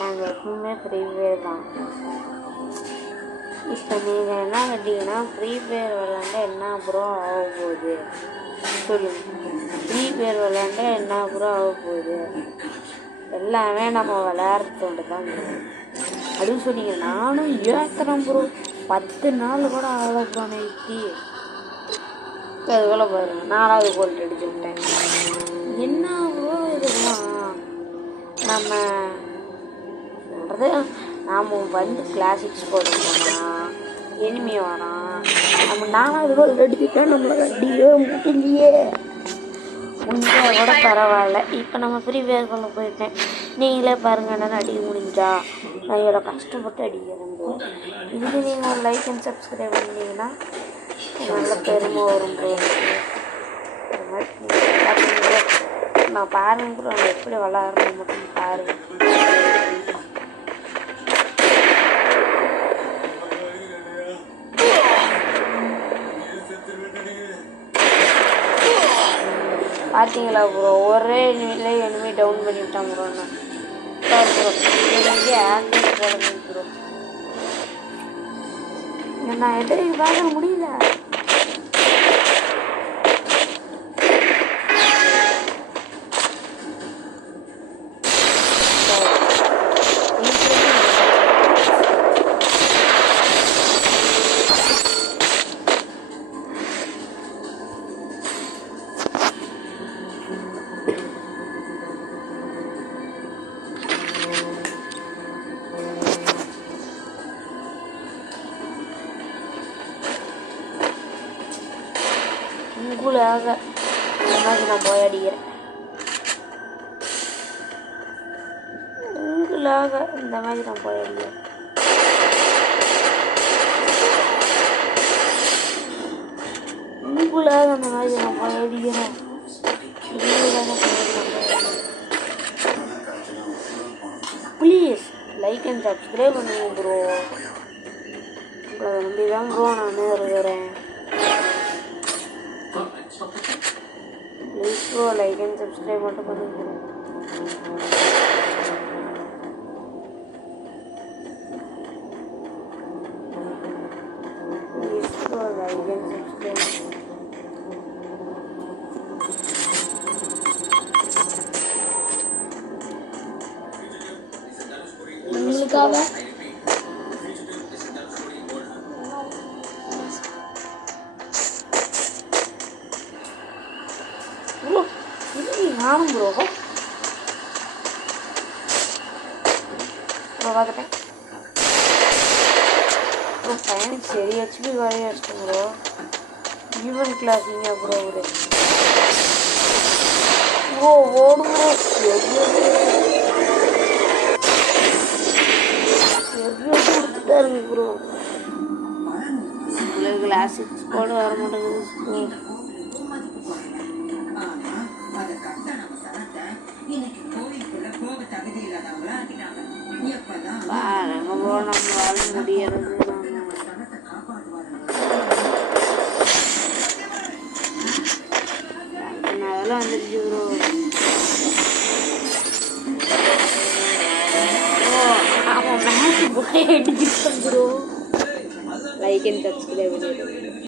நாங்கள் எப்பவுமே free fire தான். இப்போ நீங்கள் என்ன கேட்டீங்கன்னா ஃப்ரீ ஃபயர் விளாண்டா என்ன ப்ரோ ஆக போகுது சொல்லுங்கள். ஃப்ரீ ஃபயர் விளாண்டா என்ன ப்ரோ ஆக போகுது? எல்லாமே நம்ம விளையாடுறதோடு தான் ப்ரோ. அதுவும் சொன்னீங்க நானும் ஏற்றுறேன் ப்ரோ. 10 நாள் கூட ஆகலை ப்ரோ. நைட்டி அதுக்குள்ளே பாருங்க 4வது கோல்ட் அடிச்சு விட்டேன். என்ன ப்ரோ இதுதான் நம்ம சொல்கிறது. நாம் வந்து கிளாசிக்ஸ் போடணும்னா எனிமி வரான். நம்ம 4வது கோல்ட் அடிச்சுட்டா நம்மளை அடியே முடியலையே. முடிஞ்சா கூட பரவாயில்ல. இப்போ நம்ம ஃப்ரீ ஃபயருக்குள்ளே போயிட்டேன். நீங்களே பாருங்கள் என்ன அடிக்க முடிஞ்சா. நான் இவ்வளோ கஷ்டப்பட்டு அடிக்கிறேன் ப்ரோ. இதுக்கு நீங்கள் ஒரு லைக் அண்ட் சப்ஸ்கிரைப் பண்ணிங்கன்னா நல்ல பெருமை வரும் ப்ரோ. நான் பாருங்க ப்ரோ. நம்ம எப்படி விளாட்றோம் மட்டும் பாருங்கள். பார்த்தீங்களா ப்ரோ? ஒரே நிலையில எனிமி டவுன் பண்ணிவிட்டான் ப்ரோ. நான் ப்ரோ இங்கே ஆக்டிவ் போடுங்க ப்ரோ. நான் எதிரி பார்க்க முடியல. உங்களுக்காக இந்த மாதிரி நான் போய் அடிக்கிறேன். உங்களுக்காக இந்த மாதிரி நான் போய் அடிக்கிறேன். உங்களுக்காக அந்த மாதிரி நான் போய் அடிக்கிறேன். ப்ளீஸ் லைக் அண்ட் சப்ஸ்கிரைப் பண்ணுங்க ப்ரோ. உங்களை நம்பி தான் ப்ரோ நான் இருக்கிறேன். Please bro like and subscribe மட்டும் பண்ணுங்க. Please bro like and subscribe. உங்களுக்காக ப்ரோ இல்லை நானும் ப்ரோ பார்த்துட்டேன் ப்ரோ. பையனுக்கு சரி ஹெச்பி வரைய வச்சிட்டேன் ப்ரோ. ஈவன் கிளாஸிங்க ப்ரோ. ஒரு ப்ரோ ஓடும் ப்ரோ. கொடுத்துட்டாருங்க ப்ரோ. உங்களுக்கு கிளாசிக்ஸ் போட வர மாட்டேங்குது. பாருங்க ப்ரோ நம்மளால முடியறது. அதெல்லாம் வந்துருச்சு ப்ரோ. அவன் மேட்ச் போய் அடிச்சுட்டான் ப்ரோ. லைக் அண்ட் சப்ஸ்கிரைப் பண்ணிடுறேன்.